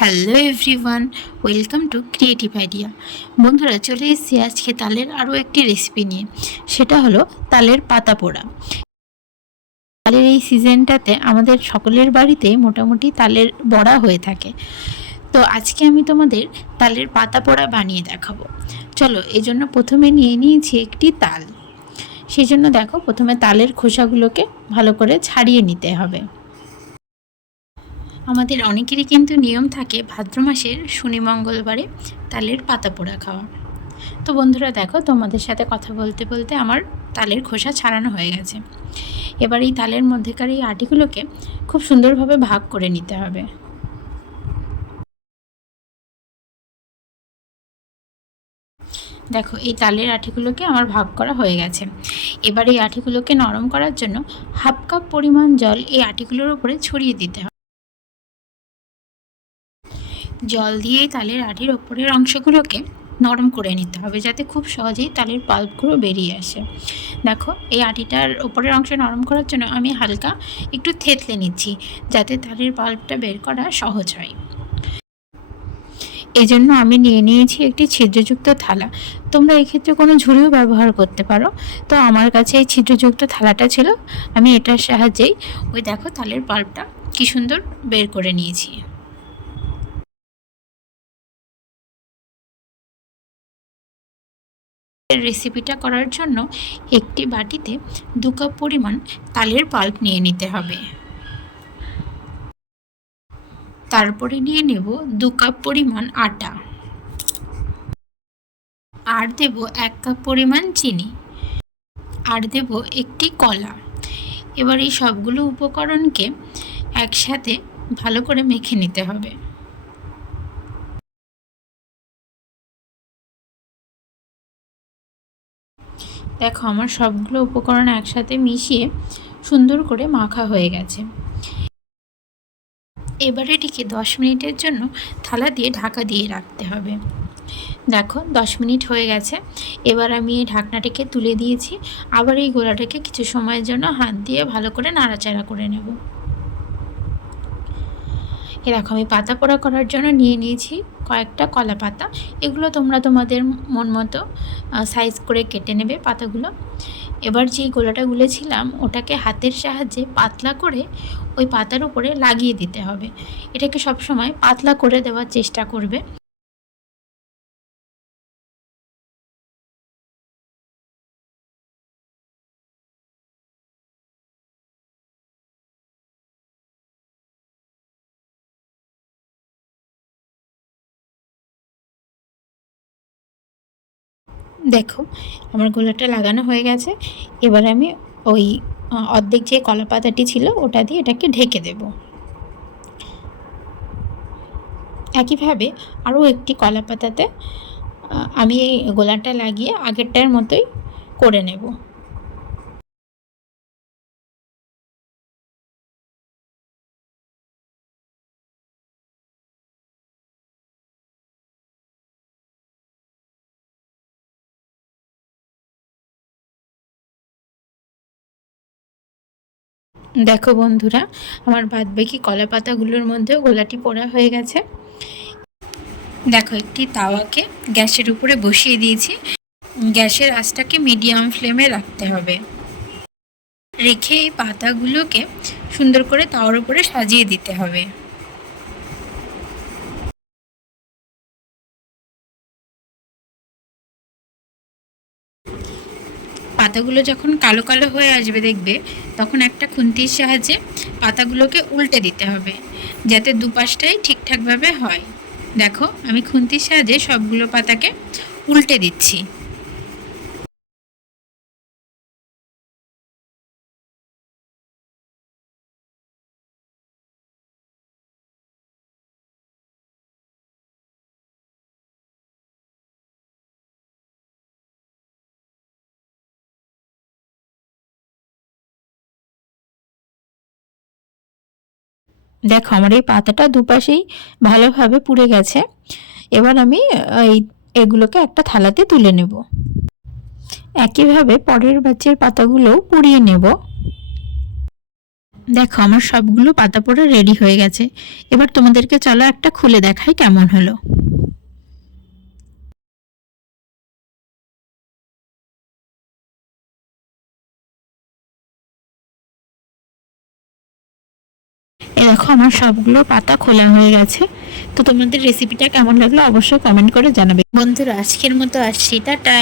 Hello everyone, welcome to creative idea. বন্ধুরা, চলে এসেছি আজকে তালের আরও একটি রেসিপি নিয়ে। সেটা হলো তালের পাতা পোড়া। তালের এই সিজনটাতে আমাদের সকলের বাড়িতে মোটামুটি তালের বড়া হয়ে থাকে। তো আজকে আমি তোমাদের তালের পাতা পোড়া বানিয়ে দেখাবো। চলো, এই জন্য প্রথমে নিয়ে নিয়েছি একটি তাল। সেই জন্য দেখো, প্রথমে তালের খোসাগুলোকে ভালো করে ছাড়িয়ে নিতে হবে। আমাদের অনেকেরই কিন্তু নিয়ম থাকে ভাদ্র মাসের শনি মঙ্গলবারে তালের পাতা পোড়া খাওয়া। তো বন্ধুরা দেখো, তোমাদের সাথে কথা বলতে বলতে আমার তালের খোসা ছাড়ানো হয়ে গেছে। এবার এই তালের মধ্যেকার এই আটিগুলোকে খুব সুন্দরভাবে ভাগ করে নিতে হবে। দেখো, এই তালের আটিগুলোকে আমার ভাগ করা হয়ে গেছে। এবার এই আটিগুলোকে নরম করার জন্য হাফ কাপ পরিমাণ জল এই আটিগুলোর উপরে ছড়িয়ে দিতে হবে। জল দিয়ে তালের আটির ওপরের অংশগুলোকে নরম করে নিতে হবে, যাতে খুব সহজেই তালের পাল্পগুলো বেরিয়ে আসে। দেখো, এই আটিটার ওপরের অংশ নরম করার জন্য আমি হালকা একটু থেতলে নিচ্ছি, যাতে তালের পাল্পটা বের করা সহজ হয়। এই জন্য আমি নিয়ে নিয়েছি একটি ছিদ্রযুক্ত থালা। তোমরা এক্ষেত্রে কোনো ঝুড়িও ব্যবহার করতে পারো। তো আমার কাছে এই ছিদ্রযুক্ত থালাটা ছিল, আমি এটার সাহায্যেই ওই দেখো তালের পাল্পটা কি সুন্দর বের করে নিয়েছি। রেসিপিটা করার জন্য একটি বাটিতে 2 কাপ পরিমাণ তালের পাল্প নিয়ে নিতে হবে। তারপরে নিয়ে নেব 2 কাপ পরিমাণ আটা, আর দেব 1 কাপ পরিমাণ চিনি, আর দেব একটি কলা। এবার এই সবগুলো উপকরণকে একসাথে ভালো করে মেখে নিতে হবে। দেখো, আমার সবগুলো উপকরণ একসাথে মিশিয়ে সুন্দর করে মাখা হয়ে গেছে। এবার এটিকে 10 মিনিটের জন্য থালা দিয়ে ঢাকা দিয়ে রাখতে হবে। দেখো, 10 মিনিট হয়ে গেছে। এবার আমি এই ঢাকনাটিকে তুলে দিয়েছি। আবার এই গোলাটাকে কিছু সময়ের জন্য হাত দিয়ে ভালো করে নাড়াচাড়া করে নেব। দেখো, আমি পাতা পোড়া করার জন্য নিয়ে নিয়েছি কয়েকটা কলা পাতা। এগুলো তোমরা তোমাদের মন মতো সাইজ করে কেটে নেবে পাতাগুলো। এবার যেই গোলাটা গুলেছিলাম ওটাকে হাতের সাহায্যে পাতলা করে ওই পাতার উপরে লাগিয়ে দিতে হবে। এটাকে সবসময় পাতলা করে দেওয়ার চেষ্টা করবে। দেখো, আমার গোলাটা লাগানো হয়ে গেছে। এবার আমি ওই অর্ধেক যে কলা পাতাটি ছিল ওটা দিয়ে এটাকে ঢেকে দেব। একইভাবে আরও একটি কলা পাতাতে আমি এই গোলাটা লাগিয়ে আগেরটার মতোই করে নেব। দেখো বন্ধুরা, আমার বাদবাকি কলা পাতাগুলোর মধ্যেও গোলাটি পোড়া হয়ে গেছে। দেখো, একটি তাওয়াকে গ্যাসের উপরে বসিয়ে দিয়েছি। গ্যাসের আঁচটাকে মিডিয়াম ফ্লেমে রাখতে হবে। রেখে এই পাতাগুলোকে সুন্দর করে তাওয়ার উপরে সাজিয়ে দিতে হবে। পাতাগুলো যখন কালো কালো হয়ে আসবে দেখবে, তখন একটা খুন্তির সাহায্যে পাতাগুলোকে উল্টে দিতে হবে, যাতে দুপাশটাই ঠিকঠাকভাবে হয়। দেখো, আমি খুন্তির সাহায্যে সবগুলো পাতাকে উল্টে দিচ্ছি। দেখো, আমার এই পাতাটা দুপাশেই ভালোভাবে পুড়ে গেছে। এবার আমি এগুলোকে একটা থালাতে তুলে নেব। একইভাবে পরের ব্যাচের পাতাগুলোও পুড়িয়ে নেব। দেখো আমার সবগুলো পাতা পোড়া রেডি হয়ে গেছে। এবার তোমাদেরকে চলো একটা খুলে দেখাই কেমন হলো। এই দেখো আমার সবগুলো পাতা খোলা হয়ে গেছে। তো তোমাদের রেসিপিটা কেমন লাগলো অবশ্যই কমেন্ট করে জানাবে। বন্ধুরা আজকের মতো আসছি, টাটা।